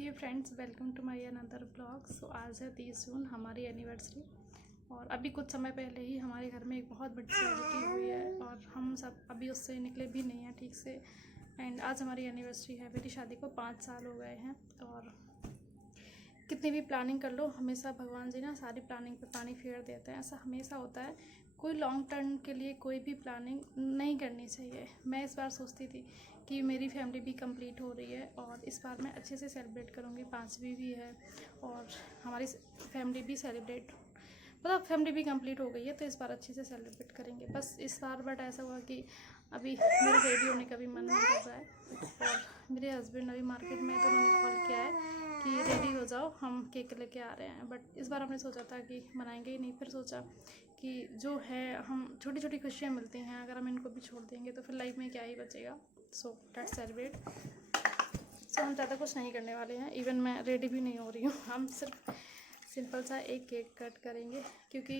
Hey friends, welcome to my another blog. So आज है 30 जून, हमारी एनिवर्सरी। और अभी कुछ समय पहले ही हमारे घर में एक बहुत बड़ी ट्रेजेडी हुई है और हम सब अभी उससे निकले भी नहीं हैं ठीक से। एंड आज हमारी एनिवर्सरी है। मेरी शादी को 5 साल हो गए हैं और कितनी भी प्लानिंग कर लो, हमेशा भगवान जी ना सारी प्लानिंग पे पानी फेर देते हैं। ऐसा हमेशा होता है। कोई लॉन्ग टर्म के लिए कोई भी प्लानिंग नहीं करनी चाहिए। मैं इस बार सोचती थी कि मेरी फैमिली भी कंप्लीट हो रही है और इस बार मैं अच्छे से सेलिब्रेट करूँगी। 5वीं भी है और हमारी फैमिली भी सेलिब्रेट मतलब फैमिली भी कंप्लीट हो गई है, तो इस बार अच्छे से सेलिब्रेट करेंगे। बस इस बार बट ऐसा हुआ कि अभी मेरे रेडी होने का भी मन नहीं कर रहा है और मेरे हस्बैंड अभी मार्केट में, तो उन्होंने कॉल किया है कि रेडी हो जाओ, हम केक लेके आ रहे हैं। बट इस बार हमने सोचा था कि मनाएंगे ही नहीं। फिर सोचा कि जो है, हम छोटी छोटी खुशियाँ मिलती हैं, अगर हम इनको भी छोड़ देंगे तो फिर लाइफ में क्या ही बचेगा। So let's celebrate. सो हम ज़्यादा कुछ नहीं करने वाले हैं। इवन मैं रेडी भी नहीं हो रही हूँ। हम सिर्फ सिंपल सा एक केक कट करेंगे, क्योंकि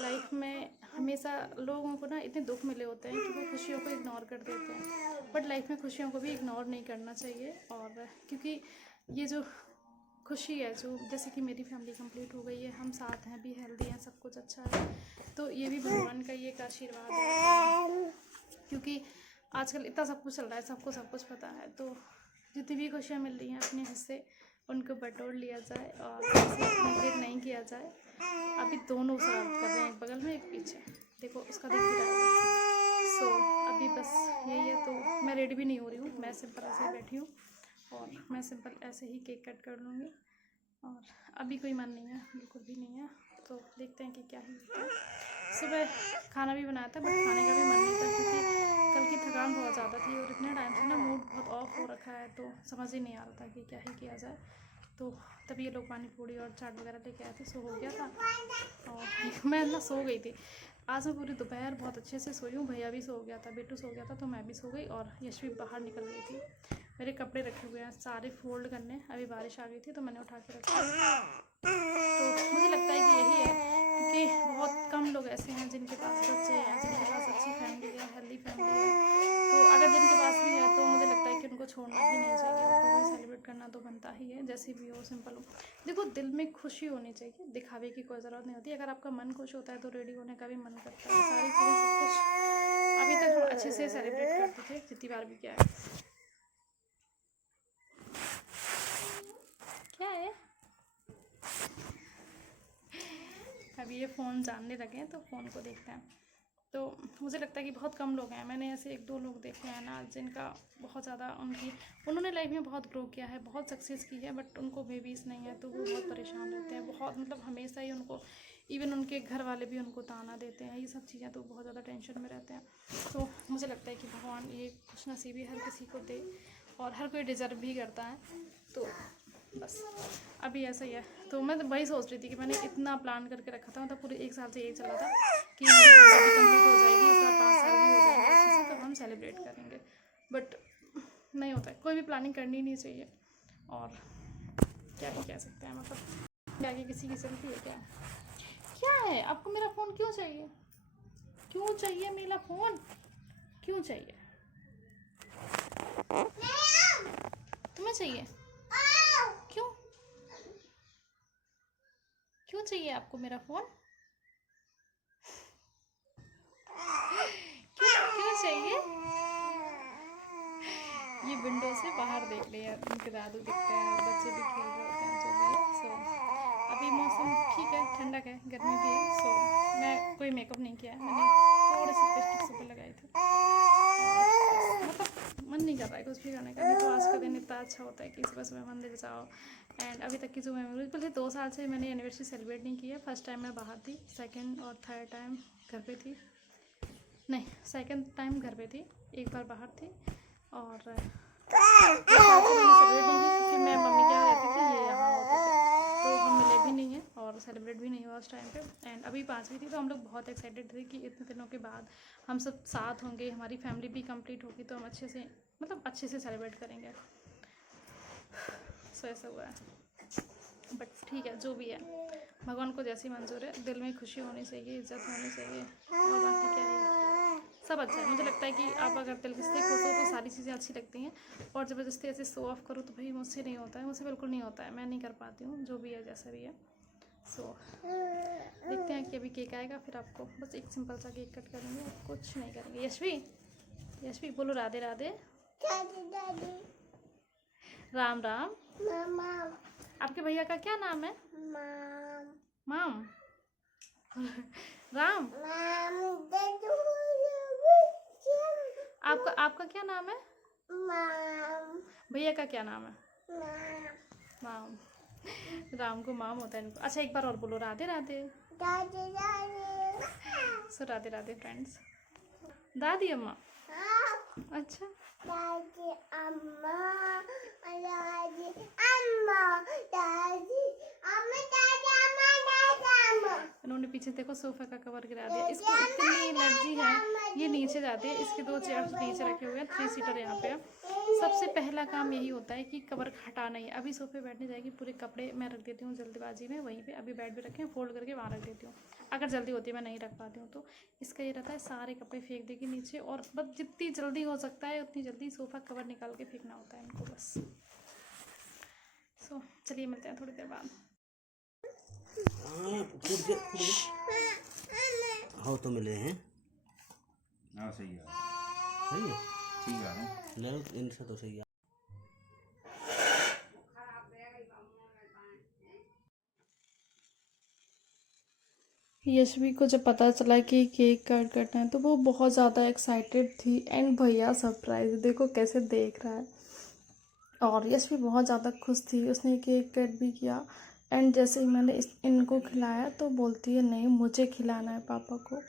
लाइफ में हमेशा लोगों को ना इतने दुख मिले होते हैं कि वो खुशियों को इग्नोर कर देते हैं। बट लाइफ में खुशियों को भी इग्नोर नहीं करना चाहिए। और क्योंकि ये जो खुशी है, जो जैसे कि मेरी फैमिली कंप्लीट हो गई है, हम साथ हैं, भी हेल्दी हैं, सब कुछ अच्छा है, तो ये भी भगवान का ये एक आशीर्वाद है। क्योंकि आजकल इतना सब कुछ चल रहा है, सबको सब कुछ पता है, तो जितनी भी खुशियाँ मिल रही हैं अपने हिस्से उनको बटोर लिया जाए और कंप्लीट नहीं किया जाए। अभी दोनों शरारत कर रहे हैं, एक बगल में एक पीछे, देखो उसका देख रहा है। सो अभी बस यही है। तो मैं रेडी भी नहीं हो रही हूँ, मैं सिंपल ऐसे ही बैठी हूँ और मैं सिंपल ऐसे ही केक कट कर लूँगी। और अभी कोई मन नहीं है, बिल्कुल भी नहीं है, तो देखते हैं कि क्या ही होता है। सुबह खाना भी बनाया था बट खाने का भी मन नहीं था, क्योंकि कल की थकान बहुत ज़्यादा थी और इतने टाइम से ना मूड बहुत ऑफ हो रखा है, तो समझ ही नहीं आ रहा था कि क्या ही किया जाए। तो तभी ये लोग पानी पूड़ी और चाट वगैरह लेके आए थे, सो हो गया था और मैं ना सो गई थी। आज मैं पूरी दोपहर बहुत अच्छे से सोई हूँ। भैया भी सो गया था, बेटू सो गया था, तो मैं भी सो गई और यश भी बाहर निकल गई थी। मेरे कपड़े रखे हुए हैं सारे फोल्ड करने, अभी बारिश आ गई थी तो मैंने उठा के रखा। तो मुझे लगता है कि यही है, क्योंकि बहुत कम लोग ऐसे हैं जिनके पास बच्चे हैं, जिनके पास अच्छी फैमिली है, हेल्दी फैमिली है। तो अगर जिनके पास भी है तो मुझे लगता है कि उनको छोड़ना भी नहीं चाहिए, उनको भी सेलिब्रेट करना तो बनता ही है, जैसे भी हो, सिंपल हो। देखो, दिल में खुशी होनी चाहिए, दिखावे की कोई ज़रूरत नहीं होती। अगर आपका मन खुश होता है तो रेडी होने का भी मन करता है, सारी चीज़ें सब कुछ। अभी तक हम अच्छे से सेलिब्रेट करते थे, जितनी बार भी किया है। क्या है, अभी ये फ़ोन जानने लगे हैं तो फ़ोन को देखते हैं। तो मुझे लगता है कि बहुत कम लोग हैं, मैंने ऐसे 1-2 लोग देखे हैं ना, जिनका बहुत ज़्यादा उन्होंने लाइफ में बहुत ग्रो किया है, बहुत सक्सेस की है, बट उनको बेबीज़ नहीं है, तो वो बहुत परेशान रहते हैं। बहुत मतलब हमेशा ही उनको, इवन उनके घर वाले भी उनको ताना देते हैं, ये सब चीज़ें, तो बहुत ज़्यादा टेंशन में रहते हैं। तो मुझे लगता है कि भगवान ये खुशनसीबी हर किसी को दे और हर कोई डिज़र्व भी करता है। तो बस अभी ऐसा ही है। तो मैं तो वही सोच रही थी कि मैंने इतना प्लान करके रखा था, मतलब पूरे 1 साल से यही चला था कि मेरी शादी कंप्लीट हो जाएगी, इस बार 5 साल भी हो जाएंगे अच्छे से, तो हम सेलिब्रेट करेंगे। बट नहीं होता है, कोई भी प्लानिंग करनी नहीं चाहिए। और क्या ही कह सकते हैं, मतलब आगे किसी की चलती है क्या। क्या है, आपको मेरा फ़ोन क्यों चाहिए? क्यों चाहिए मेरा फ़ोन? क्यों चाहिए? तुम्हें चाहिए? क्यों क्यों चाहिए आपको मेरा फ़ोन? क्यों चाहिए? ये विंडो से बाहर देख ले यार, उनके दादू दिखते हैं, बच्चे भी खेल रहे होते हैं, जो भी है। सो अभी मौसम ठीक है, ठंडक है, गर्मी भी है। सो मैं कोई मेकअप नहीं किया है, मैंने थोड़े से लिपस्टिक सुबह लगाई थी और मतलब मन नहीं कर रहा है कुछ भी करने का। नहीं तो आज का दिन इतना अच्छा होता है कि सुबह सुबह मंदिर जाओ। एंड अभी तक की जो मेमोरी, पहले 2 साल से मैंने एनिवर्सरी सेलिब्रेट नहीं की है। फर्स्ट टाइम मैं बाहर थी, सेकेंड और थर्ड टाइम घर पे थी, नहीं सेकंड टाइम घर पे थी, एक बार बाहर थी। और मैंने सेलिब्रेट नहीं की, क्योंकि मैं मम्मी के यहाँ रहती थी, ये यहाँ होते थे, तो हम मिले भी नहीं हैं और सेलिब्रेट भी नहीं हुआ उस टाइम पे। एंड अभी 5वीं थी, तो हम लोग बहुत एक्साइटेड थे कि इतने दिनों के बाद हम सब साथ होंगे, हमारी फैमिली भी कंप्लीट होगी, तो हम अच्छे से, मतलब अच्छे से सेलिब्रेट करेंगे। सो ऐसा हुआ है, बट ठीक है, जो भी है, भगवान को जैसी मंजूर है। दिल में खुशी होनी चाहिए, इज्जत होनी चाहिए, और बाकी क्या है, सब अच्छा है। मुझे लगता है कि आप अगर दिल से खुश हो तो सारी चीज़ें अच्छी लगती हैं, और ज़बरदस्ती ऐसे शो ऑफ करो तो भाई मुझसे नहीं होता है, मुझसे बिल्कुल नहीं होता है, मैं नहीं कर पाती हूँ, जो भी है जैसा भी है। सो देखते हैं कि अभी केक आएगा, फिर आपको बस एक सिंपल सा केक कट करेंगे, कुछ नहीं करेंगे। यशवी बोलो राधे राधे। राम राम। आपके भैया का क्या नाम है? माम। राम। आपका क्या नाम है? भैया का क्या नाम है? माम। राम को माम होता है इनको। अच्छा एक बार और बोलो राधे राधे। सो राधे राधे फ्रेंड्स। दादी अम्मा। अच्छा दादी अम्मा, दादी अम्मा, दादी अम्मा, दादी अम्मा, दादी अम्मा। इन्होंने पीछे देखो सोफा का कवर गिरा दिया। इसको इतनी एलर्जी है, ये नीचे जाती है। इसके 2 चेयर्स नीचे रखे हुए हैं, 3 सीटर यहाँ पे है। सबसे पहला काम यही होता है कि कवर हटाना ही। अभी सोफे बैठने जाएगी, पूरे कपड़े मैं रख देती हूँ जल्दबाजी में वहीं पे। अभी बेड भी रखे हैं, फोल्ड करके वहाँ रख देती हूँ। अगर जल्दी होती है, मैं नहीं रख पाती हूँ तो इसका ये रहता है, सारे कपड़े फेंक देगी नीचे, और बस जितनी जल्दी हो सकता है उतनी जल्दी सोफ़ा कवर निकाल के फेंकना होता है इनको बस। सो चलिए मिलते हैं थोड़ी देर बाद। हाँ तो मिले हैं। हाँ सही है, सही है, ठीक है। ले लो इनसे तो सही है। यशवी को जब पता चला कि केक कट करना है तो वो बहुत ज़्यादा एक्साइटेड थी। एंड भैया सरप्राइज देखो कैसे देख रहा है, और यशवी बहुत ज़्यादा खुश थी। उसने केक कट भी किया, एंड जैसे ही मैंने इनको खिलाया तो बोलती है नहीं मुझे खिलाना है पापा को।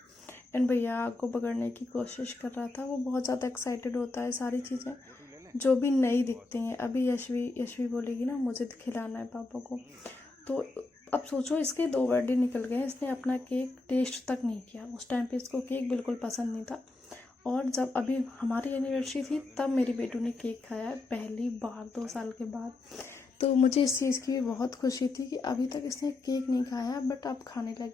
एंड भैया को पकड़ने की कोशिश कर रहा था। वो बहुत ज़्यादा एक्साइटेड होता है, सारी चीज़ें जो भी नई दिखती हैं। अभी यशवी बोलेगी ना मुझे खिलाना है पापा को, तो अब सोचो इसके 2 बर्थडे निकल गए, इसने अपना केक टेस्ट तक नहीं किया। उस टाइम पे इसको केक बिल्कुल पसंद नहीं था, और जब अभी हमारी एनिवर्सरी थी तब मेरी बेटू ने केक खाया है पहली बार 2 साल के बाद। तो मुझे इस चीज़ की भी बहुत खुशी थी कि अभी तक इसने केक नहीं खाया, बट अब खाने लगी।